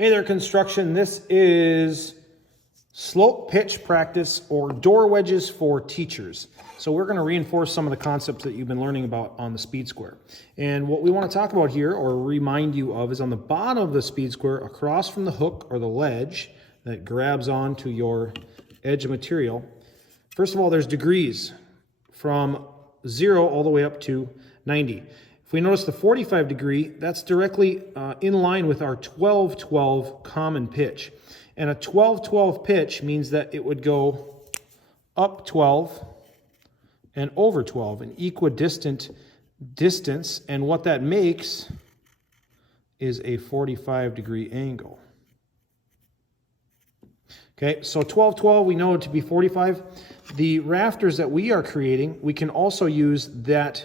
Hey there, construction. This is slope pitch practice or door wedges for teachers. So we're going to reinforce some of the concepts that you've been learning about on the speed square. And what we want to talk about here or remind you of is on the bottom of the speed square across from the hook or the ledge that grabs onto your edge of material. First of all, there's degrees from 0 all the way up to 90. If we notice the 45 degree, that's directly in line with our 12-12 common pitch. And a 12-12 pitch means that it would go up 12 and over 12, an equidistant distance. And what that makes is a 45 degree angle. Okay, so 12-12 we know to be 45. The rafters that we are creating, we can also use that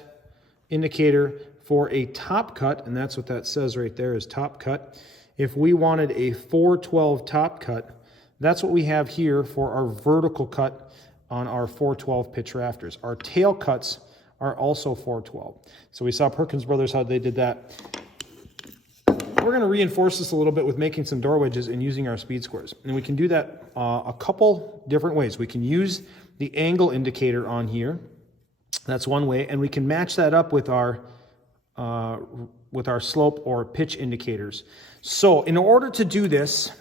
indicator for a top cut, and that's what that says right there is top cut. If we wanted a 412 top cut, that's what we have here for our vertical cut on our 412 pitch rafters. Our tail cuts are also 412. So we saw Perkins Brothers how they did that. We're going to reinforce this a little bit with making some door wedges and using our speed squares. And we can do that a couple different ways. We can use the angle indicator on here. That's one way, and we can match that up with our slope or pitch indicators. So in order to do this,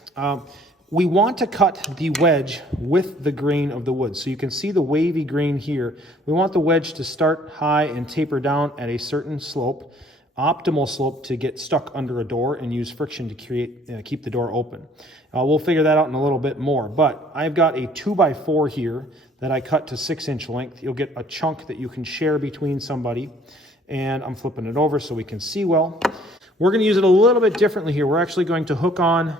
we want to cut the wedge with the grain of the wood. So you can see the wavy grain here. We want the wedge to start high and taper down at a certain slope, optimal slope to get stuck under a door and use friction to keep the door open. We'll figure that out in a little bit more, but I've got a 2x4 here that I cut to 6-inch length. You'll get a chunk that you can share between somebody, and I'm flipping it over so we can see well. We're going to use it a little bit differently here. We're actually going to hook on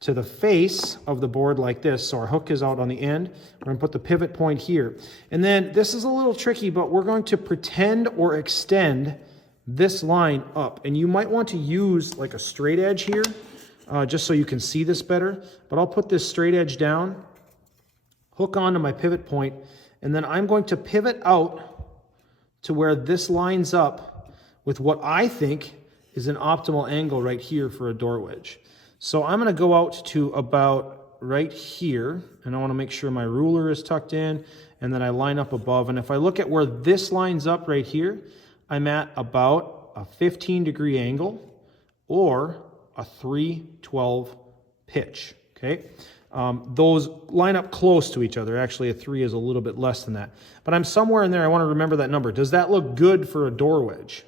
to the face of the board like this. So our hook is out on the end. We're going to put the pivot point here. And then this is a little tricky, but we're going to pretend or extend this line up. And you might want to use like a straight edge here, just so you can see this better. But I'll put this straight edge down, hook onto my pivot point, and then I'm going to pivot out to where this lines up with what I think is an optimal angle right here for a door wedge. So I'm going to go out to about right here, and I want to make sure my ruler is tucked in, and then I line up above. And if I look at where this lines up right here, I'm at about a 15 degree angle or a 312 pitch, okay? Those line up close to each other. Actually, a 3 is a little bit less than that. But I'm somewhere in there. I want to remember that number. Does that look good for a door wedge?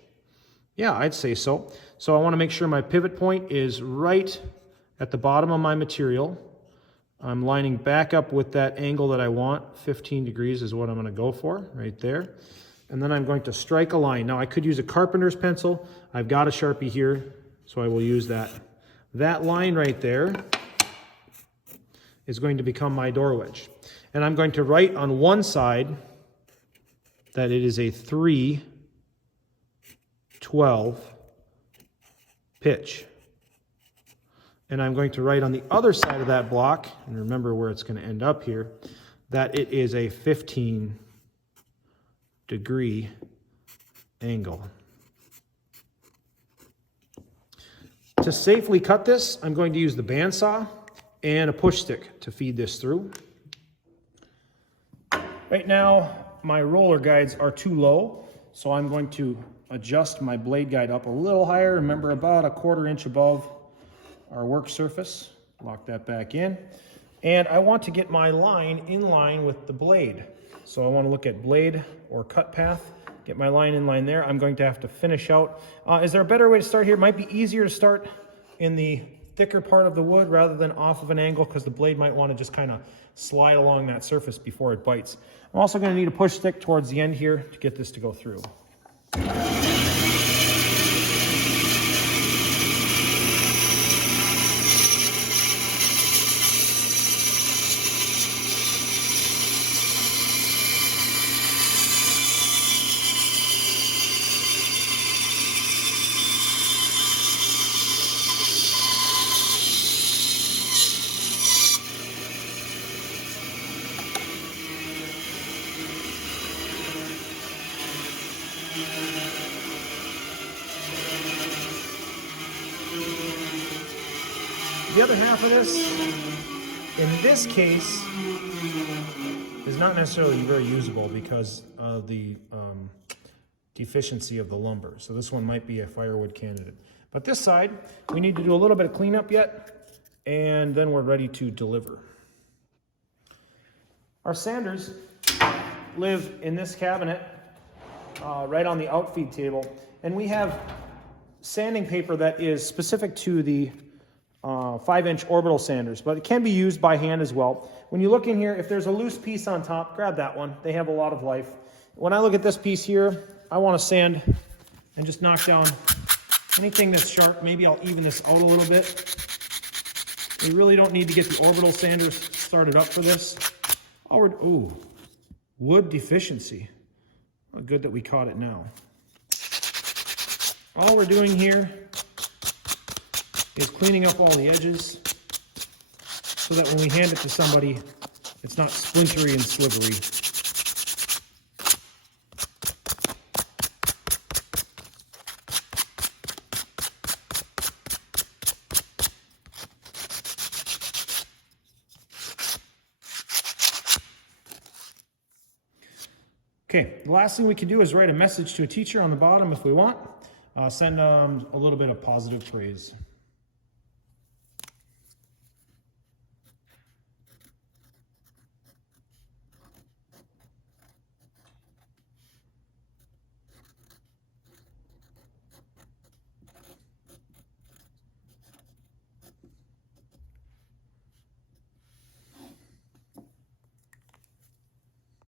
Yeah, I'd say so. So I want to make sure my pivot point is right at the bottom of my material. I'm lining back up with that angle that I want. 15 degrees is what I'm going to go for right there. And then I'm going to strike a line. Now, I could use a carpenter's pencil. I've got a Sharpie here, so I will use that. That line right there is going to become my door wedge. And I'm going to write on one side that it is a 312 pitch. And I'm going to write on the other side of that block, and remember where it's going to end up here, that it is a 15 degree angle. To safely cut this, I'm going to use the bandsaw and a push stick to feed this through. Right now, my roller guides are too low, so I'm going to adjust my blade guide up a little higher. Remember, about a 1/4 inch above our work surface. Lock that back in. And I want to get my line in line with the blade. So I want to look at blade or cut path, get my line in line there. I'm going to have to finish out. Is there a better way to start here? It might be easier to start in the thicker part of the wood rather than off of an angle, because the blade might want to just kind of slide along that surface before it bites. I'm also going to need a push stick towards the end here to get this to go through. The other half of this, in this case, is not necessarily very usable because of the deficiency of the lumber. So this one might be a firewood candidate. But this side, we need to do a little bit of cleanup yet, and then we're ready to deliver. Our sanders live in this cabinet right on the outfeed table, and we have sanding paper that is specific to the 5-inch orbital sanders, but it can be used by hand as well. When you look in here, if there's a loose piece on top, grab that one. They have a lot of life. When I look at this piece here, I want to sand and just knock down anything that's sharp. Maybe I'll even this out a little bit. We really don't need to get the orbital sanders started up for this. Oh, wood deficiency. Well, good that we caught it now. All we're doing here is cleaning up all the edges so that when we hand it to somebody, it's not splintery and slivery. Okay, the last thing we can do is write a message to a teacher on the bottom if we want. Send them a little bit of positive praise.